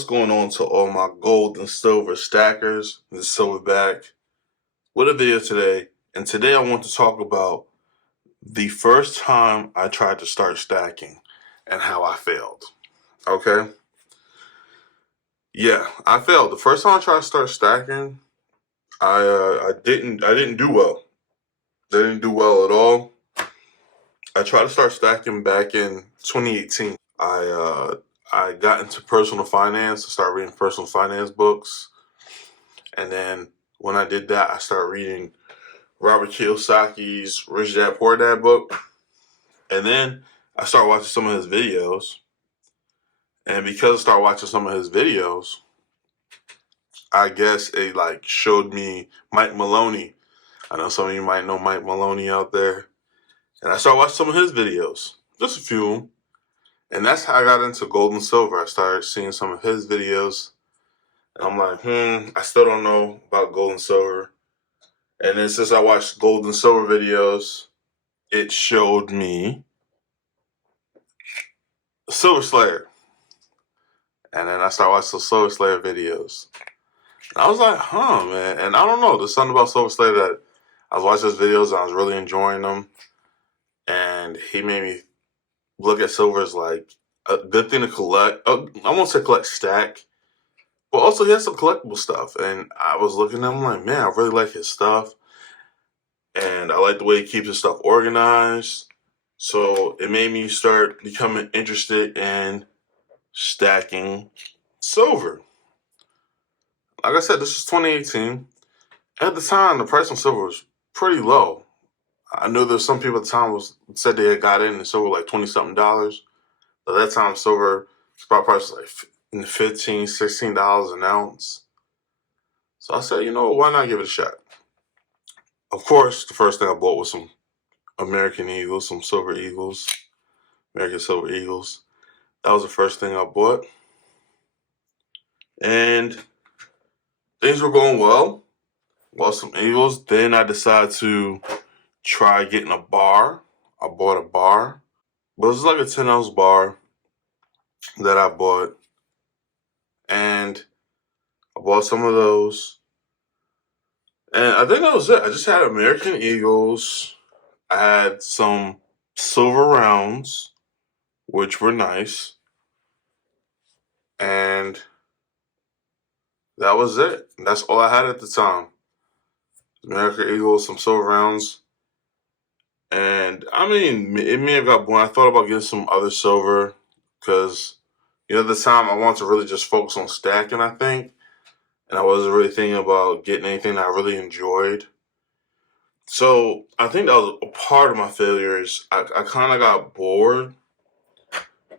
What's going on to all my gold and silver stackers and silverback? With a video today, and today I want to talk about the first time I tried to start stacking and how I failed. Okay? Yeah, I failed. The first time I tried to start stacking, I didn't do well. Didn't do well at all. I tried to start stacking back in 2018. I got into personal finance. I started reading personal finance books. And then when I did that, I started reading Robert Kiyosaki's Rich Dad Poor Dad book. And then I started watching some of his videos. And because I started watching some of his videos, I guess it showed me Mike Maloney. I know some of you might know Mike Maloney out there. And I started watching some of his videos, just a few of them. And that's how I got into gold and silver. I started seeing some of his videos. And I'm like, I still don't know about gold and silver. And then since I watched gold and silver videos, it showed me Silver Slayer. And then I started watching the Silver Slayer videos. And I was like, man. And I don't know, there's something about Silver Slayer that I was watching his videos and I was really enjoying them. And he made me look at silver as like a good thing to collect. I won't say collect, stack. But also he has some collectible stuff. And I was looking at him like, man, I really like his stuff. And I like the way he keeps his stuff organized. So it made me start becoming interested in stacking silver. Like I said, this is 2018. At the time, the price on silver was pretty low. I knew there's some people at the time said they had got in silver like $20-something. But at that time, silver spot price was like $15, $16 an ounce. So I said, why not give it a shot? Of course, the first thing I bought was some American Eagles, some Silver Eagles, American Silver Eagles. That was the first thing I bought. And things were going well. Bought some Eagles. Then I decided to try getting a bar. I bought a bar. But it was like a 10-ounce bar that I bought. And I bought some of those. And I think that was it. I just had American Eagles. I had some silver rounds, which were nice. And that was it. That's all I had at the time. American Eagles, some silver rounds. And I mean, it may have got boring. I thought about getting some other silver because, at the time I wanted to really just focus on stacking, I think. And I wasn't really thinking about getting anything that I really enjoyed. So I think that was a part of my failures. I kind of got bored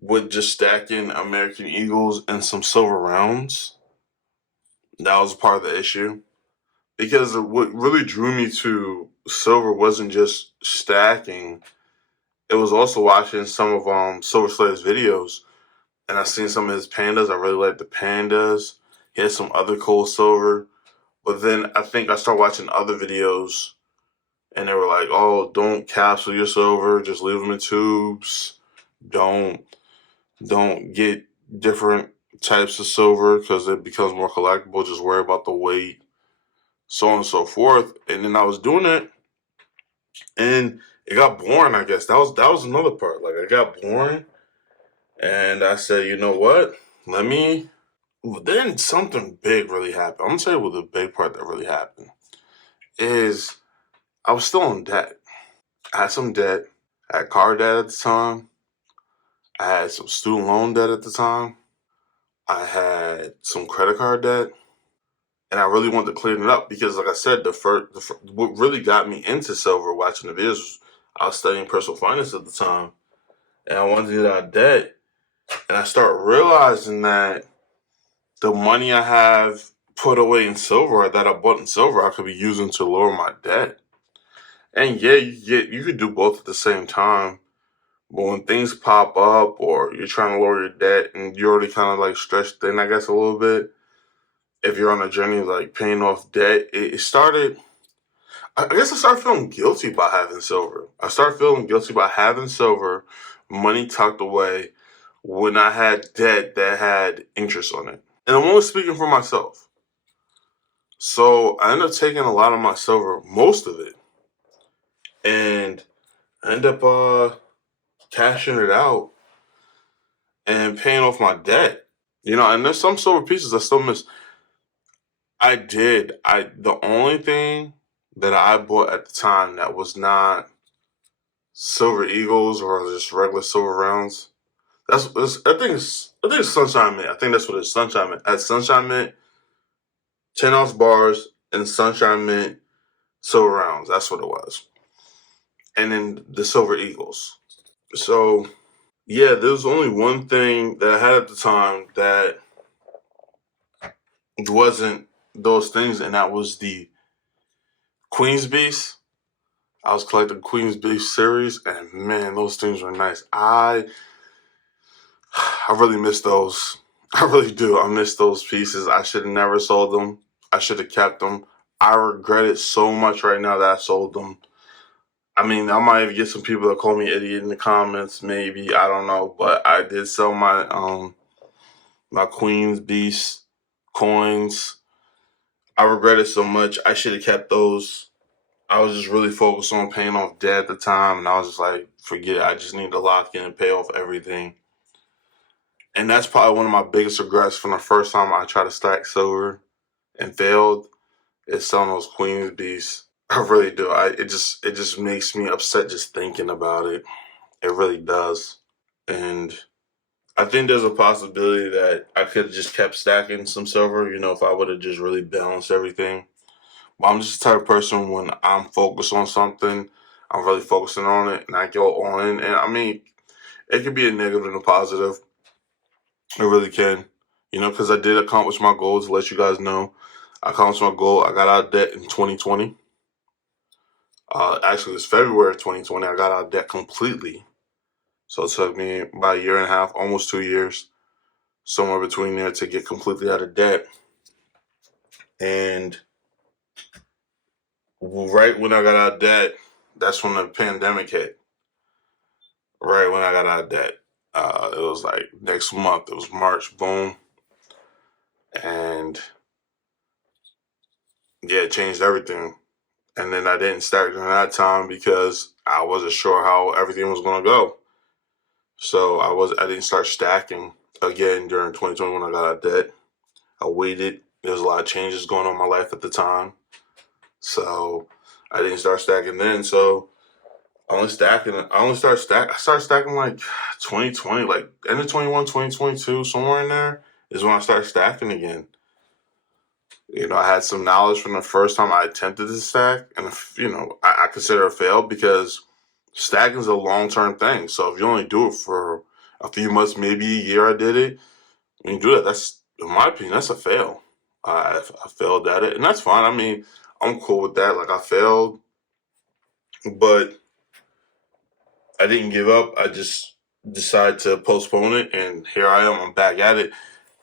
with just stacking American Eagles and some silver rounds. That was part of the issue. Because what really drew me to silver wasn't just stacking. It was also watching some of Silver Slayer's videos. And I seen some of his pandas. I really liked the pandas. He had some other cool silver. But then I think I started watching other videos. And they were like, oh, don't capsule your silver. Just leave them in tubes. Don't get different types of silver because it becomes more collectible. Just worry about the weight. So on and so forth. And then I was doing it. And it got boring, I guess. That was another part. Like, it got boring. And I said, you know what? Then something big really happened. I'm going to tell you what the big part that really happened is I was still in debt. I had some debt. I had car debt at the time. I had some student loan debt at the time. I had some credit card debt. And I really wanted to clean it up because, like I said, what really got me into silver watching the videos was I was studying personal finance at the time. And I wanted to get out of debt. And I started realizing that the money I have put away in silver, that I bought in silver, I could be using to lower my debt. And yeah, you could do both at the same time. But when things pop up or you're trying to lower your debt and you're already kind of stretched thin, I guess, a little bit, if you're on a journey paying off debt, it started, I guess I started feeling guilty about having silver. I started feeling guilty about having silver, money tucked away, when I had debt that had interest on it. And I'm only speaking for myself. So I ended up taking a lot of my silver, most of it, and I end up cashing it out and paying off my debt. And there's some silver pieces I still miss. I did. The only thing that I bought at the time that was not silver eagles or just regular silver rounds. I think it's Sunshine Mint. I think that's what it's Sunshine Mint. At Sunshine Mint, 10-ounce bars and Sunshine Mint silver rounds. That's what it was. And then the silver eagles. So yeah, there was only one thing that I had at the time that wasn't those things, and that was the Queen's Beast. I was collecting Queen's Beast series, and man, those things were nice. I really miss those. I really do. I miss those pieces. I should have never sold them. I should have kept them. I regret it so much right now that I sold them. I mean, I might even get some people that call me idiot in the comments, maybe. I don't know. But I did sell my Queen's Beast coins. I regret it so much. I should have kept those. I was just really focused on paying off debt at the time, and I was just like, forget it. I just need to lock in and pay off everything. And that's probably one of my biggest regrets from the first time I tried to stack silver and failed is selling those Queen's Beasts. I really do. It just makes me upset just thinking about it. It really does. And I think there's a possibility that I could have just kept stacking some silver, if I would have just really balanced everything. But I'm just the type of person when I'm focused on something, I'm really focusing on it and I go all in. And I mean, it could be a negative and a positive. It really can. Because I did accomplish my goal to let you guys know. I accomplished my goal. I got out of debt in 2020. Actually, it was February of 2020. I got out of debt completely. So it took me about a year and a half, almost 2 years, somewhere between there to get completely out of debt. And right when I got out of debt, that's when the pandemic hit. Right when I got out of debt. It was like next month. It was March, boom. And yeah, it changed everything. And then I didn't start during that time because I wasn't sure how everything was going to go. So I didn't start stacking again during 2020 when I got out of debt. I waited. There was a lot of changes going on in my life at the time. So I didn't start stacking then. So I started stacking like 2020, like end of 21, 2022, somewhere in there is when I started stacking again. I had some knowledge from the first time I attempted to stack, and I consider it failed because stacking is a long term thing. So if you only do it for a few months, maybe a year, I did it. When you do that, that's in my opinion, that's a fail. I failed at it, and that's fine. I mean, I'm cool with that. Like I failed, but I didn't give up. I just decided to postpone it, and here I am. I'm back at it.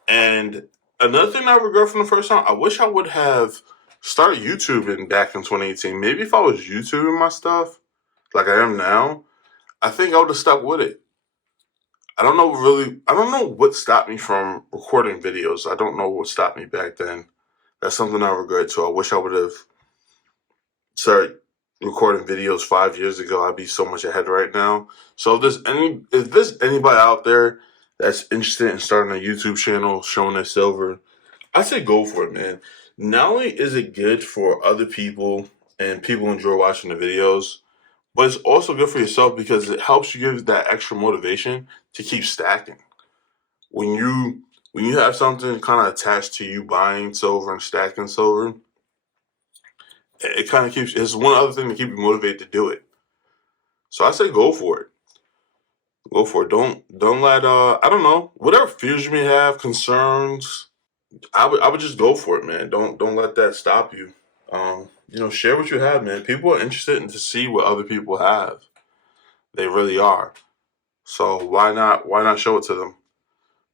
And another thing I regret from the first time, I wish I would have started YouTubing back in 2018. Maybe if I was YouTubing my stuff like I am now, I think I would have stuck with it. I don't know really. I don't know what stopped me from recording videos. I don't know what stopped me back then. That's something I regret too. I wish I would have started recording videos 5 years ago. I'd be so much ahead right now. So if there's anybody out there that's interested in starting a YouTube channel showing their silver, I say go for it, man. Not only is it good for other people and people enjoy watching the videos, but it's also good for yourself because it helps you give that extra motivation to keep stacking. When you have something kind of attached to you buying silver and stacking silver, it kind of keeps it's one other thing to keep you motivated to do it. So I say go for it. Go for it. Don't let I don't know, whatever fears you may have, concerns, I would just go for it, man. Don't let that stop you. Share what you have, man. People are interested in to see what other people have. They really are. So why not show it to them?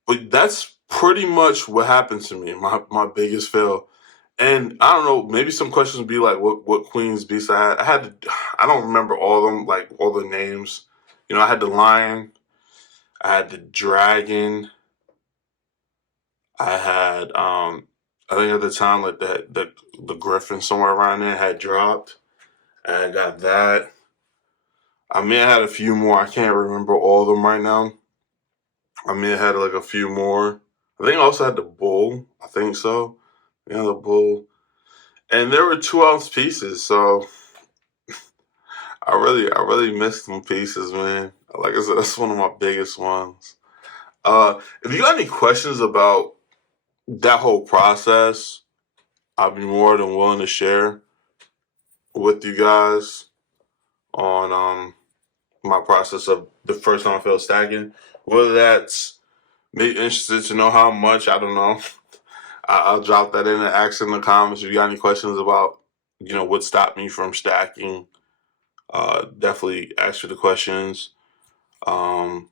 But that's pretty much what happened to me. My biggest fail. And I don't know, maybe some questions would be like what Queen's Beast I had. I don't remember all of them, like all the names. I had the lion, I had the dragon, I had I think at the time like the Griffin somewhere around there had dropped. And I got that. I may have had a few more. I can't remember all of them right now. I may have had like a few more. I think I also had the Bull. I think so. Yeah, the Bull. And there were 2 ounce pieces, so I really missed them pieces, man. Like I said, that's one of my biggest ones. If you got any questions about that whole process, I'd be more than willing to share with you guys on my process of the first time I felt stacking. Whether that's me interested to know how much, I don't know. I'll drop that in and ask in the comments if you got any questions about, what stopped me from stacking. Definitely ask for the questions. Um,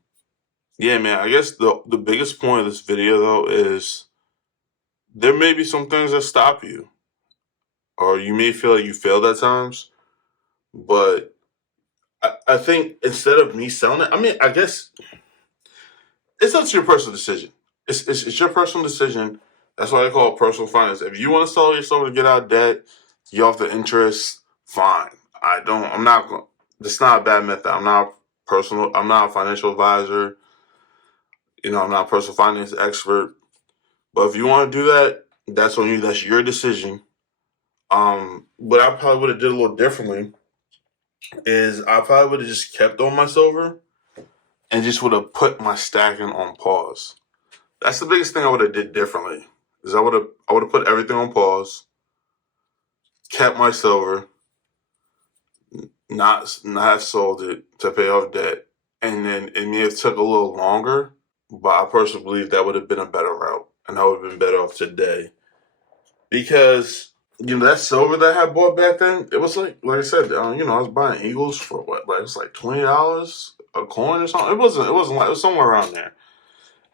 yeah, man. I guess the biggest point of this video though is there may be some things that stop you, or you may feel like you failed at times. But I think instead of me selling it, I mean, I guess it's up to your personal decision. It's your personal decision. That's why they call it personal finance. If you want to sell yourself to get out of debt, get off the interest, fine. I don't. I'm not. It's not a bad method. I'm not personal. I'm not a financial advisor. I'm not a personal finance expert. But if you want to do that, that's on you. That's your decision. What I probably would have did a little differently is I probably would have just kept on my silver and just would have put my stacking on pause. That's the biggest thing I would have did differently. Is I would have put everything on pause, kept my silver, not sold it to pay off debt, and then it may have took a little longer, but I personally believe that would have been a better route, and I would have been better off today because that silver that I had bought back then, it was like I said, I was buying Eagles for what, like it was like $20 a coin or something. It wasn't like it was somewhere around there.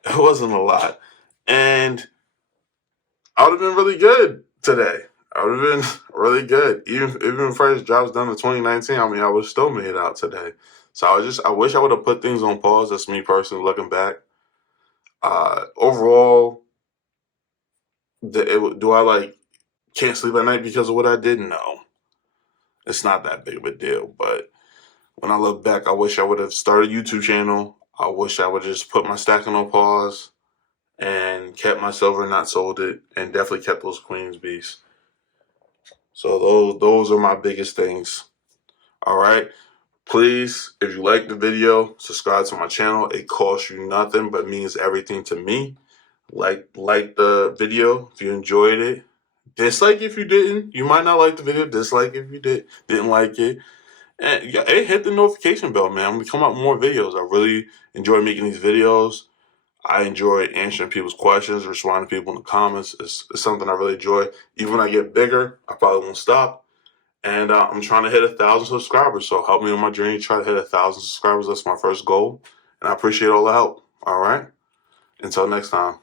It wasn't a lot, and I would have been really good today. I would have been really good. Even if price drops down to 2019, I mean, I would have still made it out today. So I wish I would have put things on pause. That's me personally looking back. Overall, do I can't sleep at night because of what I did? No, it's not that big of a deal. But when I look back, I wish I would have started a YouTube channel. I wish I would have just put my stacking on pause and kept my silver, not sold it, and definitely kept those Queens bees. So those are my biggest things. All right. Please, if you like the video, subscribe to my channel. It costs you nothing but means everything to me. Like the video if you enjoyed it. Dislike if you didn't. You might not like the video. Dislike if you didn't like it. And yeah, hey, hit the notification bell, man. We come out with more videos. I really enjoy making these videos. I enjoy answering people's questions, responding to people in the comments. It's something I really enjoy. Even when I get bigger, I probably won't stop. And I'm trying to hit 1,000 subscribers. So help me on my journey. Try to hit 1,000 subscribers. That's my first goal. And I appreciate all the help. All right. Until next time.